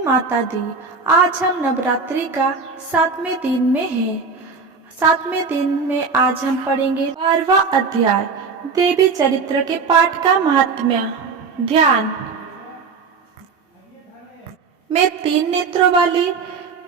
माता दी, आज हम नवरात्रि का 7वें दिन में हैं। 7वें दिन में आज हम पढ़ेंगे 12वां अध्याय देवी चरित्र के पाठ का महात्म्य। ध्यान। मैं 3 नेत्रों वाली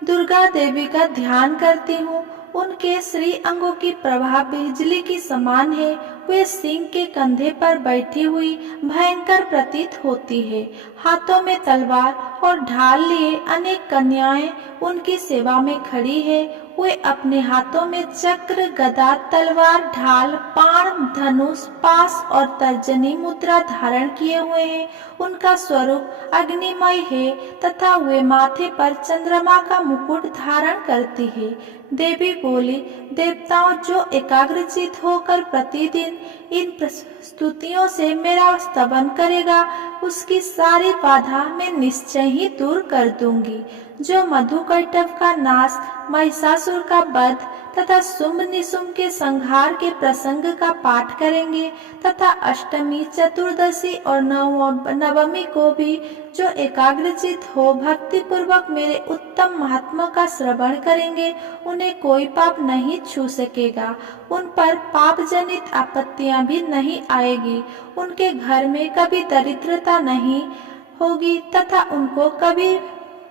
दुर्गा देवी का ध्यान करती हूँ। उनके श्री अंगों की प्रभा बिजली की समान है। वे सिंह के कंधे पर बैठी हुई भयंकर प्रतीत होती है। हाथों में तलवार और ढाल लिए अनेक कन्याएं उनकी सेवा में खड़ी है। वे अपने हाथों में चक्र, गदा, तलवार, ढाल, बाण, धनुष, पास और तर्जनी मुद्रा धारण किए हुए हैं। उनका स्वरूप अग्निमय है तथा वे माथे पर चंद्रमा का मुकुट धारण करती है। देवी बोली, देवताओं, जो एकाग्रचित होकर प्रतिदिन इन स्तुतियों से मेरा स्तवन करेगा, उसकी सारी बाधा मैं निश्चय ही दूर कर दूंगी। जो मधुकैटभ का नाश, महिषासुर का वध तथा शुंभ निशुंभ के संहार के प्रसंग का पाठ करेंगे तथा अष्टमी, चतुर्दशी और नवमी को भी जो एकाग्रचित हो भक्ति पूर्वक मेरे उत्तम महात्मा का श्रवण करेंगे, उन्हें कोई पाप नहीं छू सकेगा। उन पर पाप जनित आपत्तियां भी नहीं आएगी। उनके घर में कभी दरिद्रता नहीं होगी तथा उनको कभी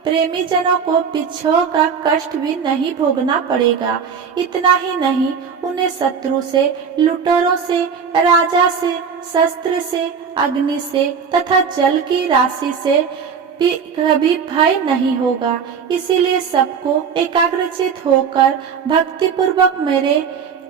प्रेमी जनों को बिछोह का कष्ट भी नहीं भोगना पड़ेगा। इतना ही नहीं, उन्हें शत्रु से, लुटेरों से, राजा से, शस्त्र से, अग्नि से तथा जल की राशि से भी कभी भय नहीं होगा। इसीलिए सबको एकाग्रचित होकर भक्ति पूर्वक मेरे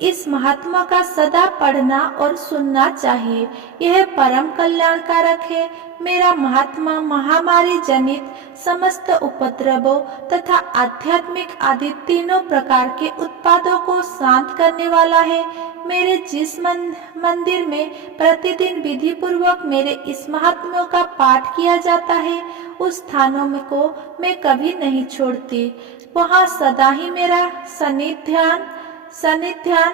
इस महात्मा का सदा पढ़ना और सुनना चाहिए। यह परम कल्याणकारक है। मेरा महात्मा महामारी जनित समस्त उपद्रवों तथा आध्यात्मिक आदि तीनों प्रकार के उत्पादों को शांत करने वाला है। मेरे जिस मंदिर में प्रतिदिन विधि पूर्वक मेरे इस महात्म्यों का पाठ किया जाता है, उस स्थानों में को मैं कभी नहीं छोड़ती। वहाँ सदा ही मेरा सन्निध्यान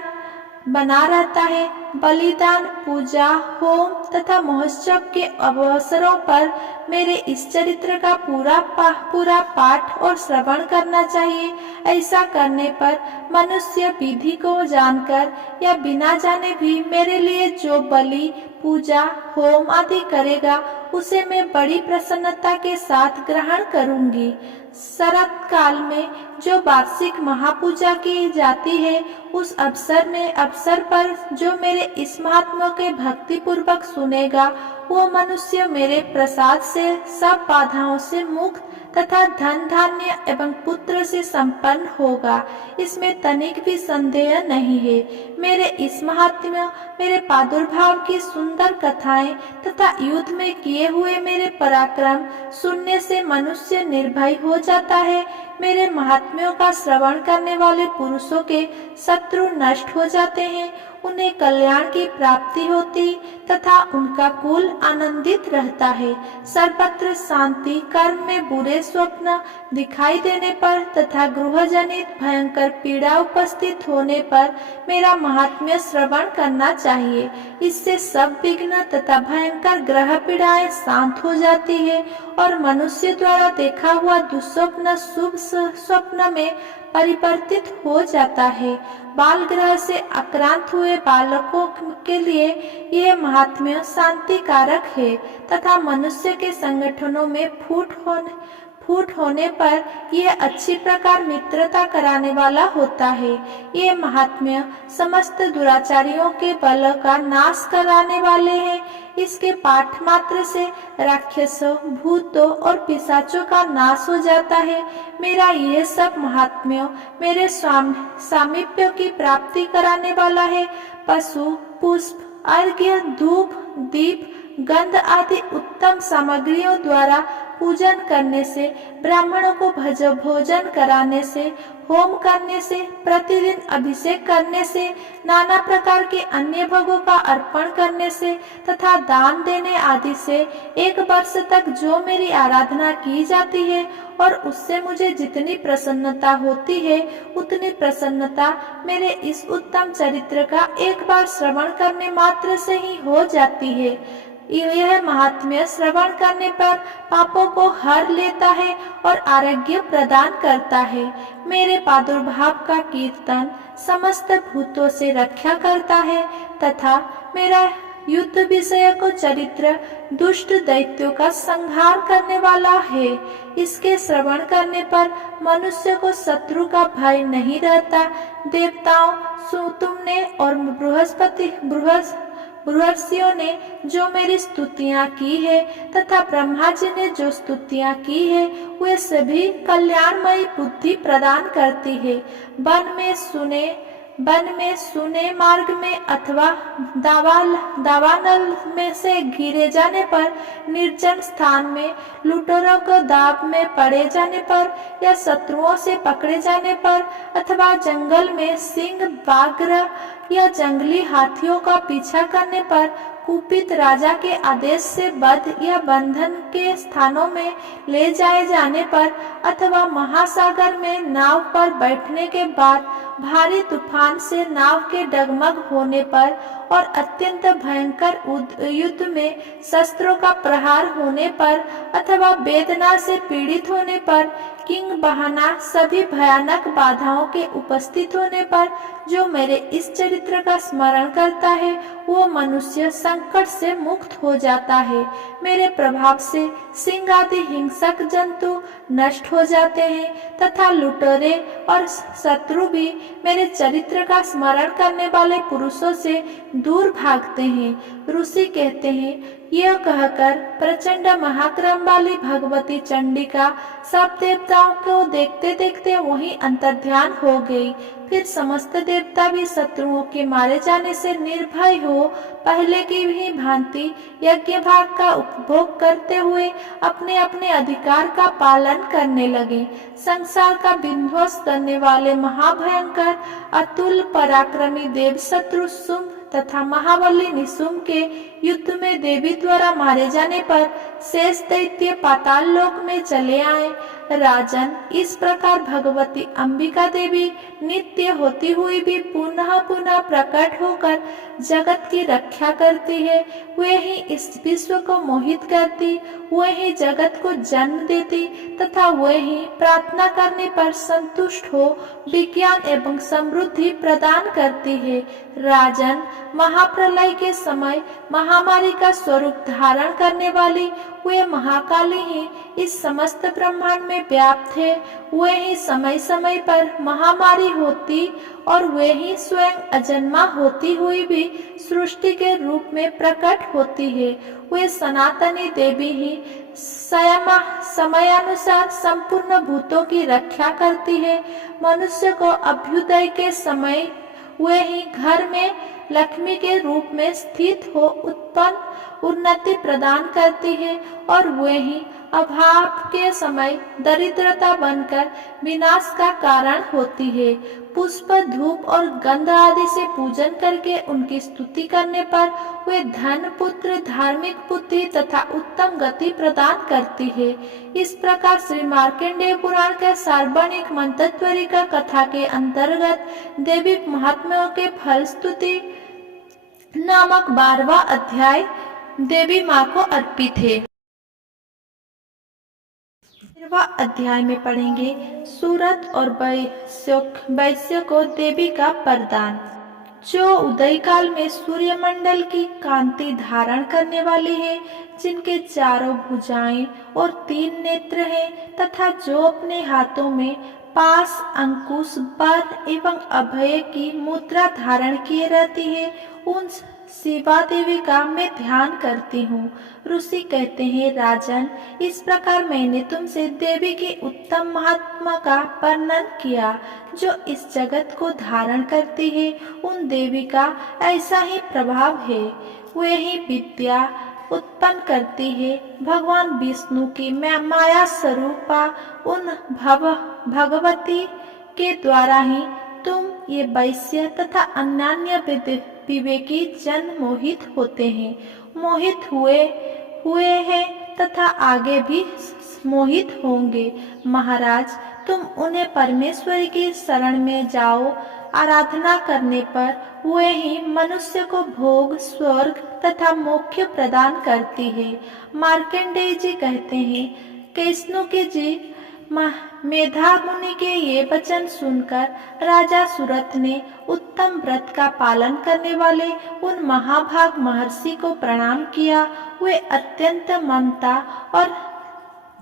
बना रहता है। बलिदान, पूजा, होम तथा महोत्सव के अवसरों पर मेरे इस चरित्र का पूरा पाठ और श्रवण करना चाहिए। ऐसा करने पर मनुष्य विधि को जानकर या बिना जाने भी मेरे लिए जो बलि, पूजा, होम आदि करेगा, उसे मैं बड़ी प्रसन्नता के साथ ग्रहण करूंगी। शरत काल में जो वार्षिक महापूजा की जाती है, उस अवसर पर जो मेरे इस महात्मा के भक्ति पूर्वक सुनेगा, वो मनुष्य मेरे प्रसाद से सब बाधाओं से मुक्त तथा धन धान्य एवं पुत्र से संपन्न होगा। इसमें तनिक भी संदेह नहीं है। मेरे इस महात्म्य, मेरे प्रादुर्भाव की सुंदर कथाएं तथा युद्ध में किए हुए मेरे पराक्रम सुनने से मनुष्य निर्भय हो जाता है। मेरे महात्म्यों का श्रवण करने वाले पुरुषों के शत्रु नष्ट हो जाते हैं, उन्हें कल्याण की प्राप्ति होती तथा उनका कुल आनंदित रहता है। सर्वत्र शांति, कर्म में बुरे स्वप्न दिखाई देने पर तथा गृह जनित भयंकर पीड़ा उपस्थित होने पर मेरा महात्म्य श्रवण करना चाहिए। इससे सब विघ्न तथा भयंकर ग्रह पीड़ाएं शांत हो जाती है और मनुष्य द्वारा देखा हुआ दुस्वप्न शुभ स्वप्न में परिवर्तित हो जाता है। बाल ग्रह से आक्रांत हुए बालकों के लिए यह महात्म्य शांतिकारक है तथा मनुष्य के संगठनों में फूट होने पर यह अच्छी प्रकार मित्रता कराने वाला होता है। ये महात्म्य समस्त दुराचारियों के बल का नाश कराने वाले हैं। इसके पाठ मात्र से राक्षसों, भूतों और पिशाचों का नाश हो जाता है। मेरा यह सब महात्म्य मेरे सामीप्य की प्राप्ति कराने वाला है। पशु, पुष्प, अर्घ्य, धूप, दीप, गंध आदि उत्तम सामग्रियों द्वारा पूजन करने से, ब्राह्मणों को भोजन कराने से, होम करने से, प्रतिदिन अभिषेक करने से, नाना प्रकार के अन्य भोगों का अर्पण करने से तथा दान देने आदि से 1 वर्ष तक जो मेरी आराधना की जाती है और उससे मुझे जितनी प्रसन्नता होती है, उतनी प्रसन्नता मेरे इस उत्तम चरित्र का एक बार श्रवण करने मात्र से ही हो जाती है। यह महात्म्य श्रवण करने पर पापों को हर लेता है और आरोग्य प्रदान करता है। मेरे प्रादुर्भाव का कीर्तन समस्त भूतों से रक्षा करता है तथा मेरा युद्ध विषय को चरित्र दुष्ट दैत्यों का संहार करने वाला है। इसके श्रवण करने पर मनुष्य को शत्रु का भय नहीं रहता। देवताओं तुमने और बृहस्पतियों ने जो मेरी स्तुतियां की है तथा ब्रह्मा जी ने जो स्तुतियां की है वे सभी कल्याणमयी बुद्धि प्रदान करती है। वन में सुने मार्ग में अथवा दावानल में से घिरे जाने पर, निर्जन स्थान में लुटेरों को दाव में पड़े जाने पर या शत्रुओं से पकड़े जाने पर अथवा जंगल में सिंह बाघ या जंगली हाथियों का पीछा करने पर, कुपित राजा के आदेश से बद्ध या बंधन के स्थानों में ले जाए जाने पर अथवा महासागर में नाव पर बैठने के बाद भारी तूफान से नाव के डगमग होने पर और अत्यंत भयंकर युद्ध में शस्त्रों का प्रहार होने पर अथवा वेदना से पीड़ित होने पर, किंग बहाना सभी भयानक बाधाओं के उपस्थित होने पर जो मेरे इस चरित्र का स्मरण करता है वो मनुष्य संकट से मुक्त हो जाता है। मेरे प्रभाव से सिंह आदि हिंसक जंतु नष्ट हो जाते हैं तथा लुटेरे और शत्रु भी मेरे चरित्र का स्मरण करने वाले पुरुषों से दूर भागते हैं। ऋषि कहते हैं, यह कहकर प्रचंड महाक्रम वाली भगवती चंडिका सब देवताओं को देखते देखते वहीं अंतर्ध्यान हो गई। फिर समस्त देवता भी शत्रुओं के मारे जाने से निर्भय हो पहले की भी भांति यज्ञ भाग का उपभोग करते हुए अपने अपने अधिकार का पालन करने लगे। संसार का विध्वंस करने वाले महाभयंकर अतुल पराक्रमी देव शत्रु शुंभ तथा महाबली निशुंभ के युद्ध में देवी द्वारा मारे जाने पर शेष दैत्य पाताल लोक में चले आए। राजन, इस प्रकार भगवती अंबिका देवी नित्य होती हुई भी पुनः पुनः प्रकट होकर जगत की रक्षा करती है। वे ही इस विश्व को मोहित करती, वे ही जगत को जन्म देती तथा वे ही प्रार्थना करने पर संतुष्ट हो विज्ञान एवं समृद्धि प्रदान करती है। राजन, महाप्रलय के समय महामारी का स्वरूप धारण करने वाली वे महाकाली ही इस समस्त ब्रह्मांड में व्याप्त है। वे ही समय समय पर महामारी होती और वे ही स्वयं अजन्मा होती हुई भी सृष्टि के रूप में प्रकट होती है। वे सनातनी देवी ही समयानुसार संपूर्ण भूतों की रक्षा करती है। मनुष्य को अभ्युदय के समय वे ही घर में लक्ष्मी के रूप में स्थित हो उत्पन्न उन्नति प्रदान करती है और वे ही अभाव के समय दरिद्रता बनकर विनाश का कारण होती है। पुष्प, धूप और गंध आदि से पूजन करके उनकी स्तुति करने पर वे धन, पुत्र, धार्मिक बुद्धि तथा उत्तम गति प्रदान करती है। इस प्रकार श्री मार्कंडेय पुराण के सार्वणिक मंतत्वरिका कथा के अंतर्गत देवी महात्म्यों के फल स्तुति नामक 12वां अध्याय देवी माँ को अर्पित है। 13वां अध्याय में पढ़ेंगे सूरत और वैश्य को देवी का वरदान। जो उदय काल में सूर्यमंडल की कांति धारण करने वाली है, जिनके चारों भुजाएं और 3 नेत्र हैं तथा जो अपने हाथों में पास, अंकुश, बर एवं अभय की मुद्रा धारण किए रहती है, उन शिवा देवी का मैं ध्यान करती हूँ। ऋषि कहते हैं, राजन, इस प्रकार मैंने तुमसे देवी के उत्तम महात्मा का वर्णन किया जो इस जगत को धारण करती है। उन देवी का ऐसा ही प्रभाव है। वे ही विद्या उत्पन्न करती है। भगवान विष्णु की माया स्वरूपा उन भगवती के द्वारा ही तुम ये वैश्य तथा अन्यान्य विवेकी जन मोहित होते हैं, मोहित हुए हैं तथा आगे भी मोहित होंगे। महाराज, तुम उन्हें परमेश्वर की शरण में जाओ। आराधना करने पर वे ही मनुष्य को भोग, स्वर्ग तथा मोक्ष प्रदान करती है। मार्कंडेय जी कहते हैं, कैस्नुके जी मेधा मुनि के ये वचन सुनकर राजा सुरथ ने उत्तम व्रत का पालन करने वाले उन महाभाग महर्षि को प्रणाम किया। वे अत्यंत ममता और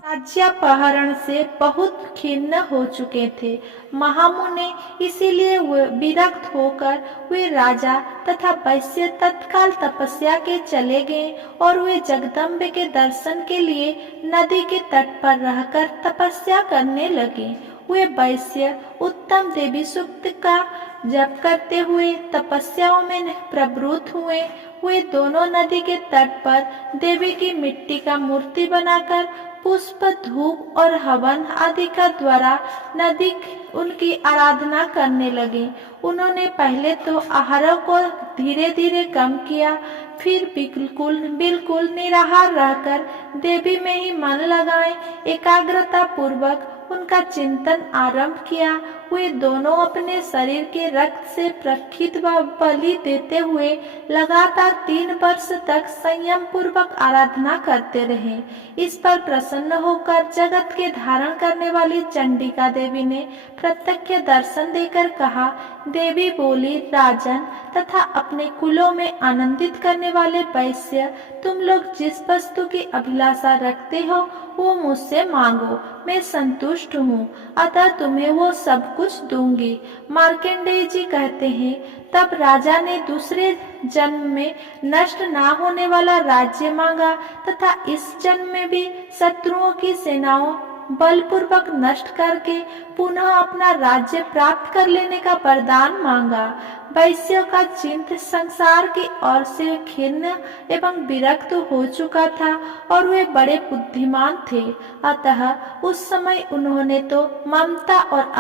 राज्यापहरण से बहुत खिन्न हो चुके थे। महामुनि इसीलिए विरक्त होकर वे राजा तथा वैश्य तत्काल तपस्या के चले गए और वे जगदम्बे के दर्शन के लिए नदी के तट पर रहकर तपस्या करने लगे। वे वैश्य उत्तम देवी सूक्त का जप करते हुए तपस्याओं में प्रवृत्त हुए। वे दोनों नदी के तट पर देवी की मिट्टी का मूर्ति बनाकर पुष्प, धूप और हवन आदि का द्वारा नदी उनकी आराधना करने लगे। उन्होंने पहले तो आहारों को धीरे धीरे कम किया, फिर बिल्कुल निराहार रहकर देवी में ही मन लगाए एकाग्रता पूर्वक उनका चिंतन आरंभ किया। वे दोनों अपने शरीर के रक्त से प्रक्षित व बलि देते हुए लगातार 3 वर्ष तक संयम पूर्वक आराधना करते रहे। इस पर प्रसन्न होकर जगत के धारण करने वाली चंडिका देवी ने प्रत्यक्ष दर्शन देकर कहा, देवी बोली, राजन तथा अपने कुलों में आनंदित करने वाले वैश्य, तुम लोग जिस वस्तु की अभिलाषा रखते हो वो मुझसे मांगो, मैं संतुष्ट हूँ, अतः तुम्हें वो सब कुछ दूंगी। मार्कंडेय जी कहते हैं, तब राजा ने दूसरे जन्म में नष्ट ना होने वाला राज्य मांगा तथा इस जन्म में भी शत्रुओं की सेनाओं बलपूर्वक नष्ट करके पुनः अपना राज्य प्राप्त कर लेने का वरदान मांगा। वैश्यों का चित्त संसार की ओर से खिन्न एवं विरक्त हो चुका था और वे बड़े बुद्धिमान थे, अतः उस समय उन्होंने तो ममता और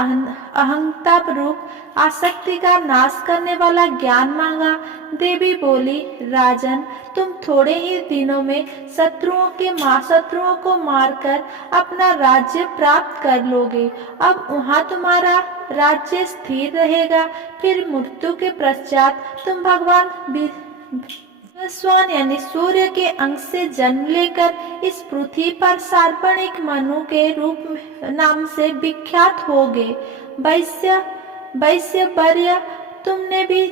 अहंता रूप आसक्ति का नाश करने वाला ज्ञान मांगा। देवी बोली, राजन, तुम थोड़े ही दिनों में शत्रुओं को मारकर अपना राज्य प्राप्त कर लोगे। अब वहाँ तुम्हारा राज्य स्थिर रहेगा। फिर मृत्यु के पश्चात तुम भगवान विश्वान यानी सूर्य के अंश से जन्म लेकर इस पृथ्वी पर सार्वणिक मनु के रूप नाम से विख्यात होगे। वैश्यवर्य, तुमने भी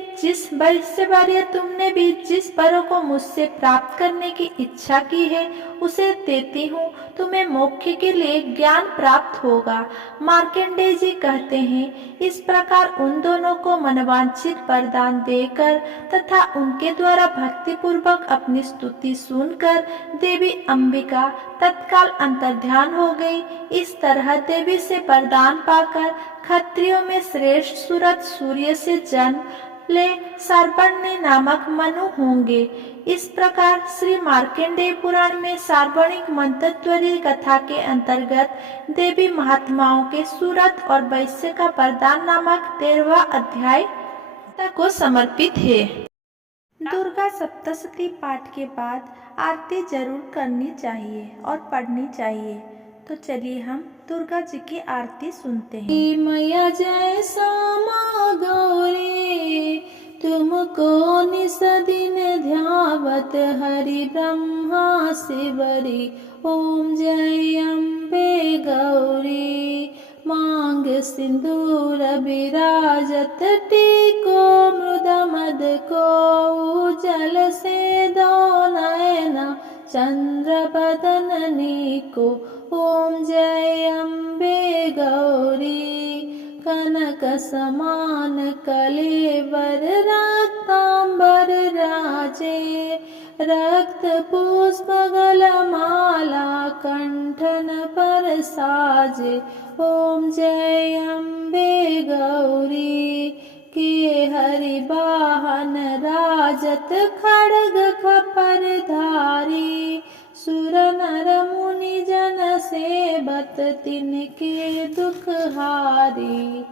जिस वरों को मुझसे प्राप्त करने की इच्छा की है उसे देती हूँ, तुम्हें मोक्ष के लिए ज्ञान प्राप्त होगा। मार्कंडेय जी कहते हैं, इस प्रकार उन दोनों को मनवांछित वरदान देकर तथा उनके द्वारा भक्ति पूर्वक अपनी स्तुति सुनकर देवी अंबिका तत्काल अंतर्ध्यान हो गई। इस तरह देवी से वरदान पाकर क्षत्रियों में श्रेष्ठ सुरथ सूर्य से जन्म ले सार्वण्य नामक मनु होंगे। इस प्रकार श्री मार्कंडेय पुराण में सार्वणिक मंतव्य कथा के अंतर्गत देवी महात्माओं के सुरथ और वैश्य का वरदान नामक 13वां अध्याय को समर्पित है। दुर्गा सप्तशती पाठ के बाद आरती जरूर करनी चाहिए और पढ़नी चाहिए। तो चलिए हम दुर्गा जी की आरती सुनते हैं। मैया जय श्यामा गौरी, तुमको निस दिन ध्यावत हरि ब्रह्मा शिवरी। ओम जय अम्बे गौरी, मांग सिंदूर विराजत टीको मृद मद को। उजल से दो नयना चंद्र बदननी को। ओम जय अम्बे गौरी, कनक समान कलेवर रक्तांबर राजे। रक्त पुष्प गलमाला कंठन पर साजे। ओम जय अम्बे गौरी, के हरि वाहन राजत खड्ग खपर धारी। सुर नर मुनि जन सेवत तिनके दुख हारी।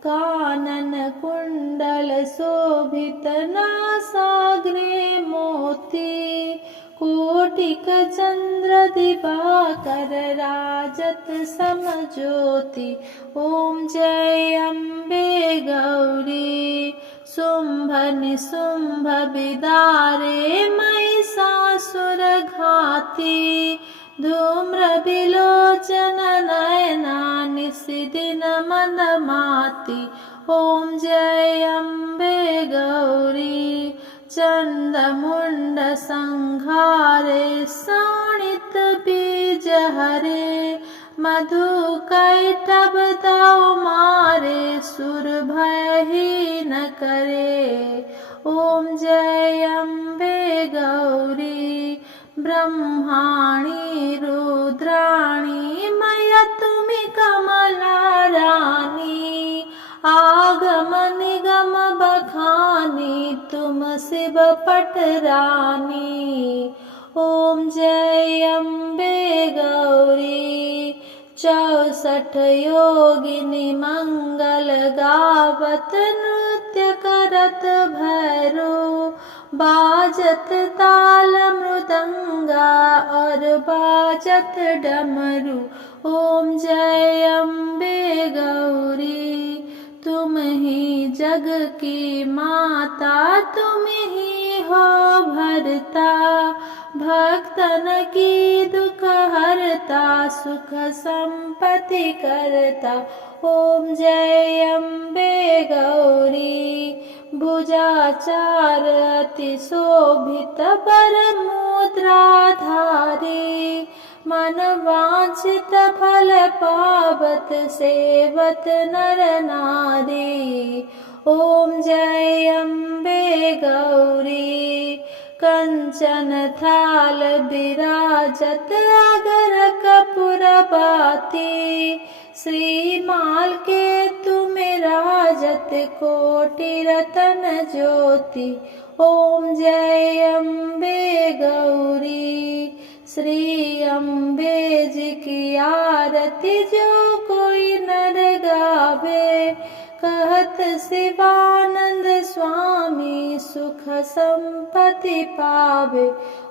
कानन कुंडल शोभित नासाग्रे मोती। कोटिक चंद्र दिवाकर राजत समज्योति। ओम जय अम्बे गौरी। शुंभ निशुंभ विदारे महिषासुर घाती। धूम्र विलोचन नयना निशिदिन मदमाती। ओम जय अम्बे गौरी। चंद्रमुंड संहारे शोणित बीज हरे। मधु कैटभ दाउ मारे सुर भय ही न करे। ओम जय अम्बे गौरी। ब्रह्माणी रुद्राणी मैया तुम्ही कमला रानी। आगम निगम बखानी तुम शिव पटरानी। ओम जय अम्बे गौरी। 64 योगिनी मंगल गावत नृत्य करत भैरो। बाजत ताल मृदंगा और बाजत डमरू। ओम जय अम्बे गौरी। तुम ही जग की माता तुम ही हो भरता। भक्तन की दुख हरता सुख संपत्ति करता। ओम जय अम्बे गौरी। भुजाचार अति शोभित बर मुद्रा धारी। मन वांछित फल पावत सेवत नर नारी। ओम जय अम्बे गौरी। कंचन थाल विराजत अगर कपूर बाती। श्रीमाल के तुम राजत कोटि रतन ज्योति। ओम जय अम्बे गौरी। श्री अम्बे जी की आरती जो कोई नर गावे। कहत शिवानंद स्वामी सुख संपत्ति पावे।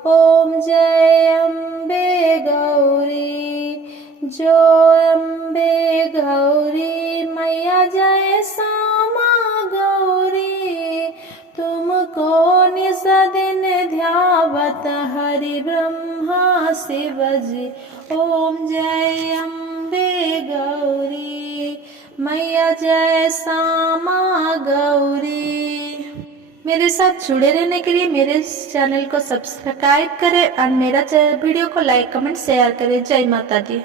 ओम जय अम्बे गौरी। जो अम्बे गौरी मैया जय श्यामा गौरी। तुमको निस दिन ध्यावत हरि ब्रह्मा शिव जी। ओम जय अम्बे गौरी। मैया जय श्यामा गौरी। मेरे साथ जुड़े रहने के लिए मेरे चैनल को सब्सक्राइब करें और मेरा वीडियो को लाइक कमेंट शेयर करें। जय माता दी।